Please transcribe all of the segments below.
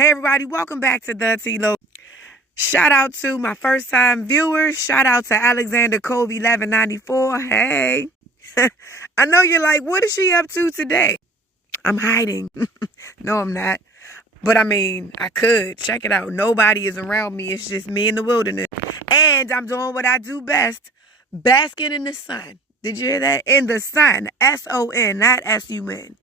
Hey everybody, welcome back to the T-Lo. Shout out to my first time viewers. Shout out to Alexander Cove 1194. Hey. I know you're like, what is she up to today? I'm hiding. No, I'm not. But I mean, I could. Check it out. Nobody is around me. It's just me in the wilderness. And I'm doing what I do best. Basking in the sun. Did you hear that? In the sun. S-O-N, not S-U-N.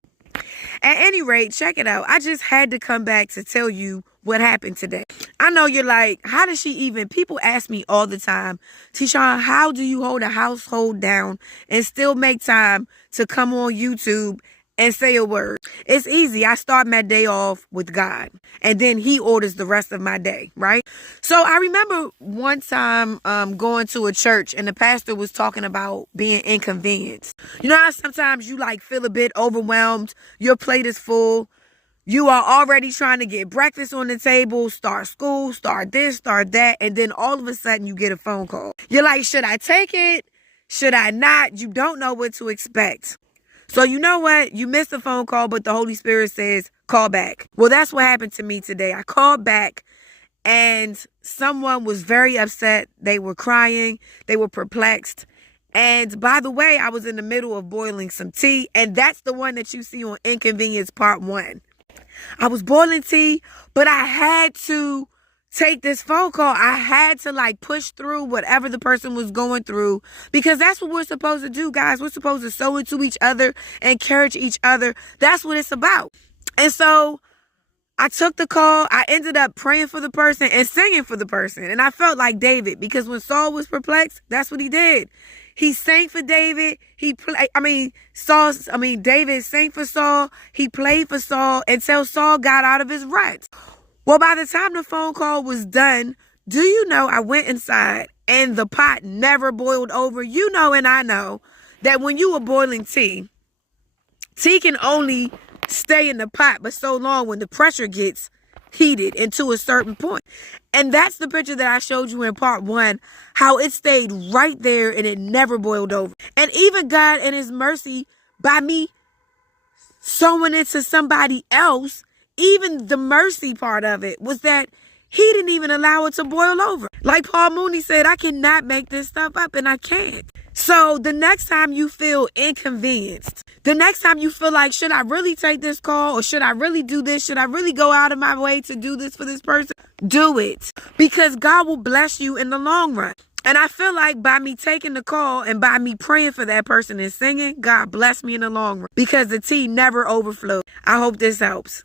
At any rate, check it out. I just had to come back to tell you what happened today. I know you're like, how does she even? People ask me all the time, Tishawn, how do you hold a household down and still make time to come on YouTube and say a word? It's easy. I start my day off with God, and then he orders the rest of my day, right? So I remember one time going to a church, and the pastor was talking about being inconvenienced. You know how sometimes you like feel a bit overwhelmed, your plate is full, you are already trying to get breakfast on the table, start school, start this, start that, and then all of a sudden you get a phone call. You're like, should I take it? Should I not? You don't know what to expect. So you know what? You missed a phone call, but the Holy Spirit says, call back. Well, that's what happened to me today. I called back and someone was very upset. They were crying. They were perplexed. And by the way, I was in the middle of boiling some tea. And that's the one that you see on Inconvenience Part 1. I was boiling tea, but I had to take this phone call. I had to like push through whatever the person was going through, because that's what we're supposed to do, guys. We're supposed to sow into each other, encourage each other. That's what it's about. And so I took the call. I ended up praying for the person and singing for the person. And I felt like David, because when Saul was perplexed, that's what he did. He sang for David. David sang for Saul. He played for Saul until Saul got out of his ruts. Well, by the time the phone call was done, do you know I went inside and the pot never boiled over? You know, and I know that when you are boiling tea, tea can only stay in the pot but so long when the pressure gets heated into a certain point. And that's the picture that I showed you in Part 1, how it stayed right there and it never boiled over. And even God in his mercy, by me sowing into somebody else, even the mercy part of it was that he didn't even allow it to boil over. Like Paul Mooney said, I cannot make this stuff up, and I can't. So the next time you feel inconvenienced, the next time you feel like, should I really take this call, or should I really do this? Should I really go out of my way to do this for this person? Do it, because God will bless you in the long run. And I feel like by me taking the call and by me praying for that person and singing, God bless me in the long run, because the tea never overflowed. I hope this helps.